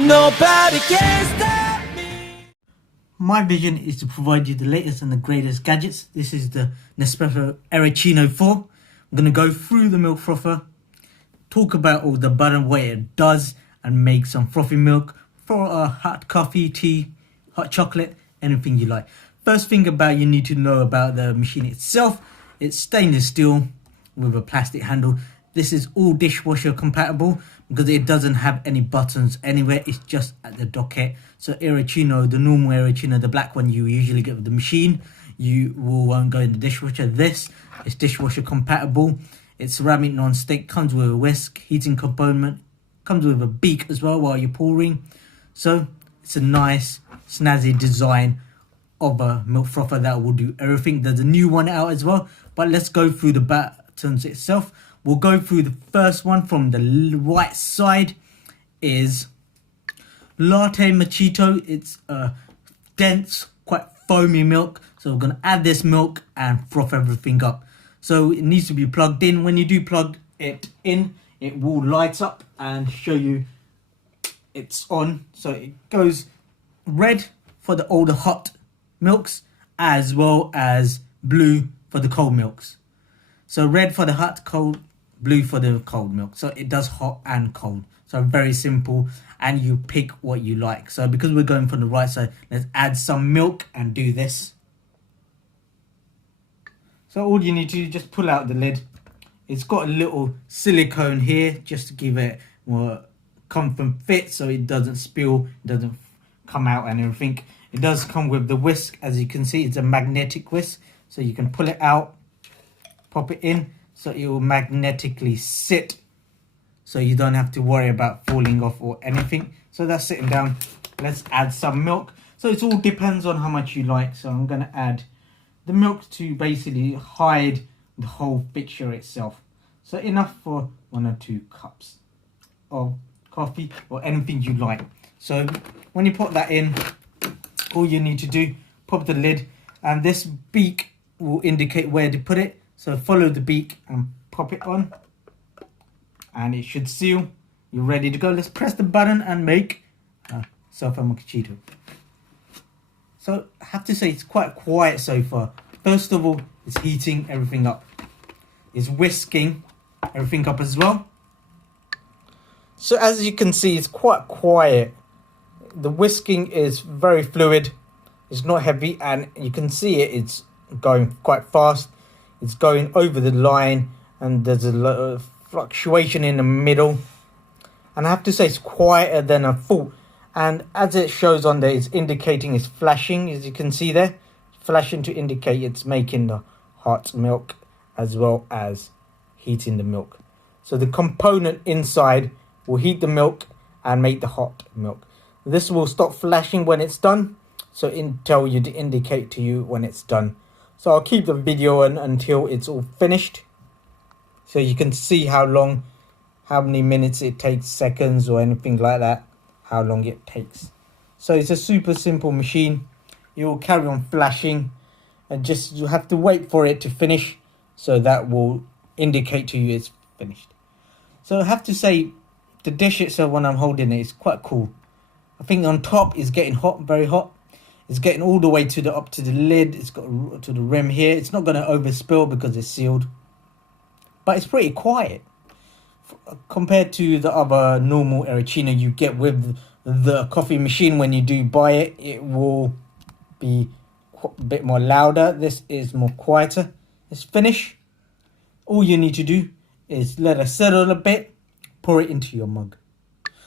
Nobody can stop me. My vision is to provide you the latest and the greatest gadgets. This is the Nespresso Aeroccino 4. I'm going to go through the milk frother, talk about all the button, what it does, and make some frothy milk for a hot coffee, tea, hot chocolate, anything you like. First thing about you need to know about the machine itself, it's stainless steel with a plastic handle. This is all dishwasher compatible because it doesn't have any buttons anywhere. It's just at the docket. So Aeroccino, the normal Aeroccino, the black one you usually get with the machine, won't go in the dishwasher. This is dishwasher compatible. It's ceramic non-stick, comes with a whisk, heating component, comes with a beak as well while you're pouring. So it's a nice snazzy design of a milk frother that will do everything. There's a new one out as well, but let's go through the buttons itself. We'll go through the first one from the right side is latte macchiato. It's a dense, quite foamy milk. So we're going to add this milk and froth everything up. So it needs to be plugged in. When you do plug it in, it will light up and show you it's on. So it goes red for the older hot milks as well as blue for the cold milks. So red for the hot, cold, blue for the cold milk. So it does hot and cold. So very simple, and you pick what you like. So because we're going from the right side, let's add some milk and do this. So all you need to do is just pull out the lid. It's got a little silicone here just to give it more comfort fit so it doesn't spill, doesn't come out and everything. It does come with the whisk. As you can see, it's a magnetic whisk. So you can pull it out, pop it in, so it will magnetically sit. So you don't have to worry about falling off or anything. So that's sitting down. Let's add some milk. So it all depends on how much you like. So I'm going to add the milk to basically hide the whole fixture itself. So enough for 1 or 2 cups of coffee or anything you like. So when you put that in, all you need to do, pop the lid, and this beak will indicate where to put it. So follow the beak and pop it on, and it should seal. You're ready to go. Let's press the button and make a macchiato. So I have to say it's quite quiet so far. First of all, it's heating everything up. It's whisking everything up as well. So as you can see, it's quite quiet. The whisking is very fluid. It's not heavy, and you can see it's going quite fast. It's going over the line, and there's a lot of fluctuation in the middle. And I have to say it's quieter than I thought. And as it shows on there, it's indicating it's flashing, as you can see there. Flashing to indicate it's making the hot milk as well as heating the milk. So the component inside will heat the milk and make the hot milk. This will stop flashing when it's done, so it'll tell you to indicate to you when it's done. So I'll keep the video on until it's all finished, so you can see how many minutes it takes, seconds or anything like that, how long it takes. So it's a super simple machine. It will carry on flashing, and just you have to wait for it to finish, so that will indicate to you it's finished. So I have to say the dish itself, when I'm holding it, is quite cool. I think on top is getting hot, very hot. It's getting all the way up to the lid. It's got to the rim here. It's not going to overspill because it's sealed. But it's pretty quiet. Compared to the other normal Aeroccino you get with the coffee machine, when you do buy it, it will be a bit more louder. This is more quieter. It's finished. All you need to do is let it settle a bit. Pour it into your mug.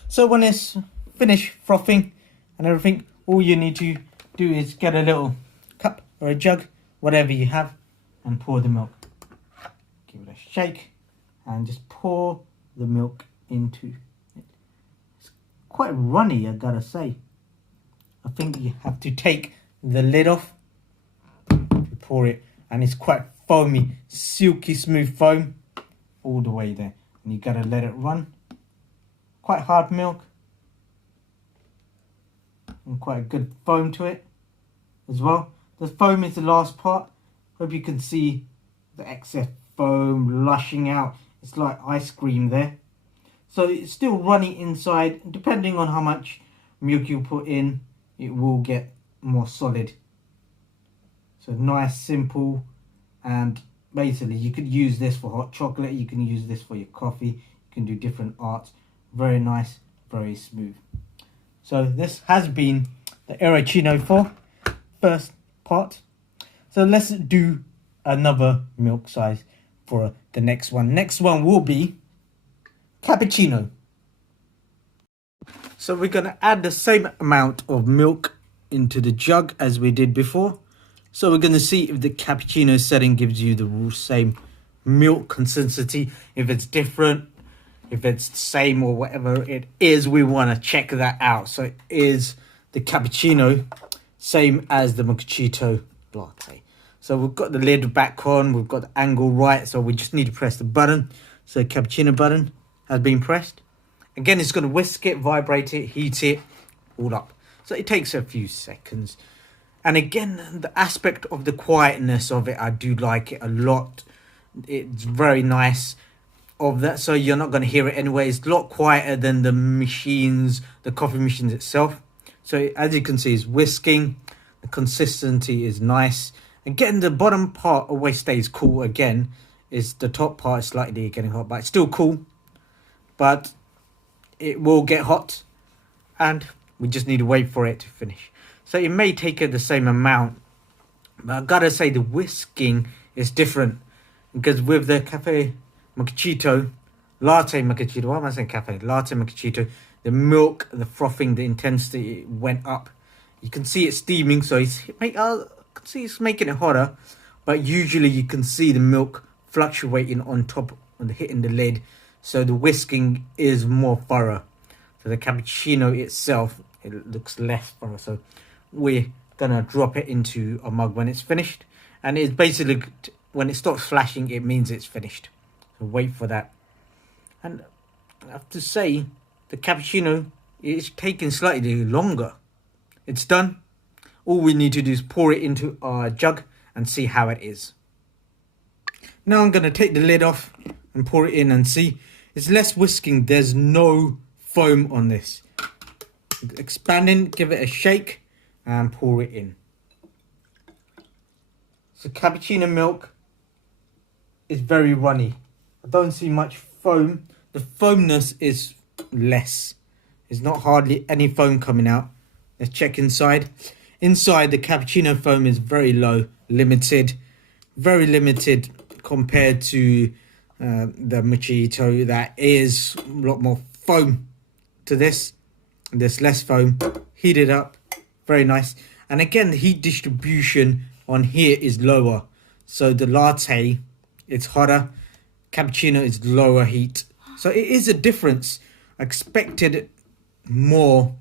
So when it's finished frothing and everything, all you need to do is get a little cup or a jug, whatever you have, and pour the milk. Give it a shake and just pour the milk into it. It's quite runny, I gotta say. I think you have to take the lid off to pour it, and it's quite foamy, silky smooth foam all the way there, and you gotta let it run. Quite hard milk and quite a good foam to it as well. The foam is the last part. Hope you can see the excess foam lushing out. It's like ice cream there. So it's still runny inside. Depending on how much milk you put in, it will get more solid. So nice, simple, and basically you could use this for hot chocolate, you can use this for your coffee, you can do different arts. Very nice, very smooth. So this has been the Aeroccino for first part. So let's do another milk size for the next one. Next one will be cappuccino. So we're going to add the same amount of milk into the jug as we did before. So we're going to see if the cappuccino setting gives you the same milk consistency. If it's different, if it's the same or whatever it is, we want to check that out. So is the cappuccino same as the macchiato latte? So we've got the lid back on, we've got the angle right, so we just need to press the button. So the cappuccino button has been pressed. Again, it's going to whisk it, vibrate it, heat it, all up. So it takes a few seconds. And again, the aspect of the quietness of it, I do like it a lot. It's very nice of that, so you're not going to hear it anyway. It's a lot quieter than the machines, the coffee machines itself. So as you can see, it's whisking. The consistency is nice. Again, the bottom part always stays cool. Again, is the top part is slightly getting hot, but it's still cool. But it will get hot, and we just need to wait for it to finish. So it may take it the same amount, but I gotta say the whisking is different, because with the cafe macchiato, latte macchiato, why am I saying cafe? Latte macchiato, the milk, the frothing, the intensity went up. You can see it steaming, so I can see it's making it hotter, but usually you can see the milk fluctuating on top, hitting the lid, so the whisking is more thorough. So the cappuccino itself, it looks less thorough. So we're gonna drop it into a mug when it's finished, and it's basically when it stops flashing, it means it's finished. So wait for that. And I have to say, the cappuccino is taking slightly longer. It's done. All we need to do is pour it into our jug and see how it is. Now I'm gonna take the lid off and pour it in and see. It's less whisking. There's no foam on this. Expanding, give it a shake and pour it in. So cappuccino milk is very runny. I don't see much foam. The foamness is less. There's not hardly any foam coming out. Let's check inside. Inside, the cappuccino foam is very low, limited. Very limited compared to the macchiato. That is a lot more foam to this. There's less foam. Heat it up. Very nice. And again, the heat distribution on here is lower. So the latte, it's hotter. Cappuccino is lower heat. So it is a difference. Expected more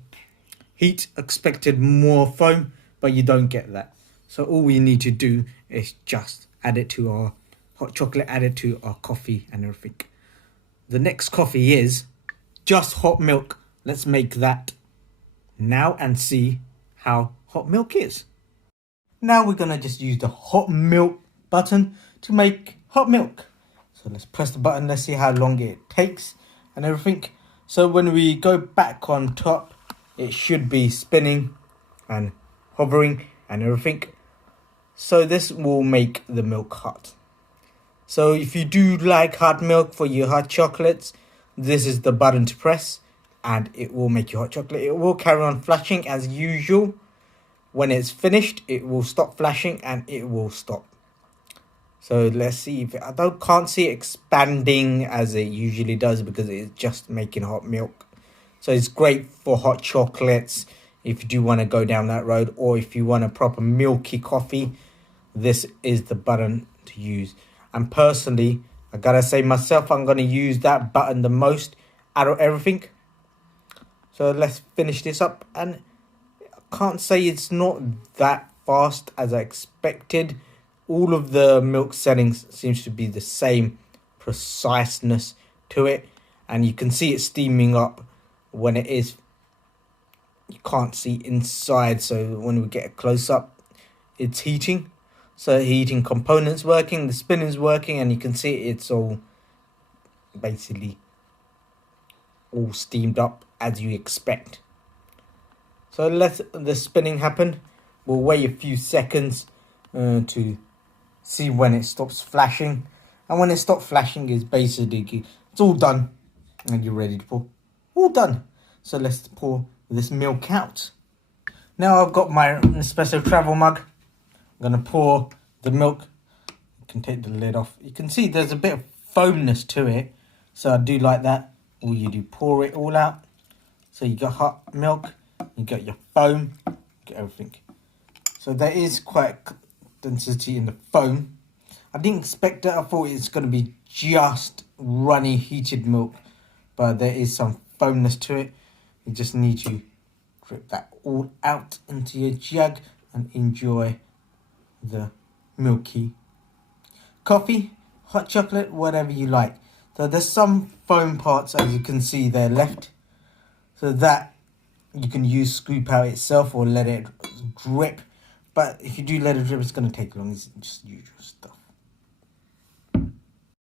heat, expected more foam, but you don't get that. So all we need to do is just add it to our hot chocolate, add it to our coffee and everything. The next coffee is just hot milk. Let's make that now and see how hot milk is. Now we're gonna just use the hot milk button to make hot milk. So let's press the button, let's see how long it takes and everything. So when we go back on top, it should be spinning and hovering and everything. So this will make the milk hot. So if you do like hot milk for your hot chocolates, this is the button to press and it will make your hot chocolate. It will carry on flashing as usual. When it's finished, it will stop flashing and it will stop. So let's see if can't see it expanding as it usually does because it's just making hot milk. So it's great for hot chocolates if you do want to go down that road, or if you want a proper milky coffee, this is the button to use. And personally, I gotta say myself, I'm gonna use that button the most out of everything. So let's finish this up, and I can't say it's not that fast as I expected. All of the milk settings seems to be the same preciseness to it, and you can see it steaming up when it is. You can't see inside, so when we get a close up, it's heating. So heating components working, the spinning's working, and you can see it's all basically all steamed up as you expect. So let the spinning happen. We'll wait a few seconds to see when it stops flashing. And when it stops flashing, it's basically, it's all done. And you're ready to pour. All done. So let's pour this milk out. Now I've got my Nespresso travel mug. I'm going to pour the milk. You can take the lid off. You can see there's a bit of foamness to it. So I do like that. All you do, pour it all out. So you got hot milk. You got your foam. You got everything. So there is quite density in the foam. I didn't expect that. I thought it's going to be just runny heated milk. But there is some foamness to it. You just need to drip that all out into your jug and enjoy the milky coffee, hot chocolate, whatever you like. So there's some foam parts, as you can see there, left. So that you can use scoop out itself or let it drip. But if you do let it drip, it's going to take long. It's just usual stuff.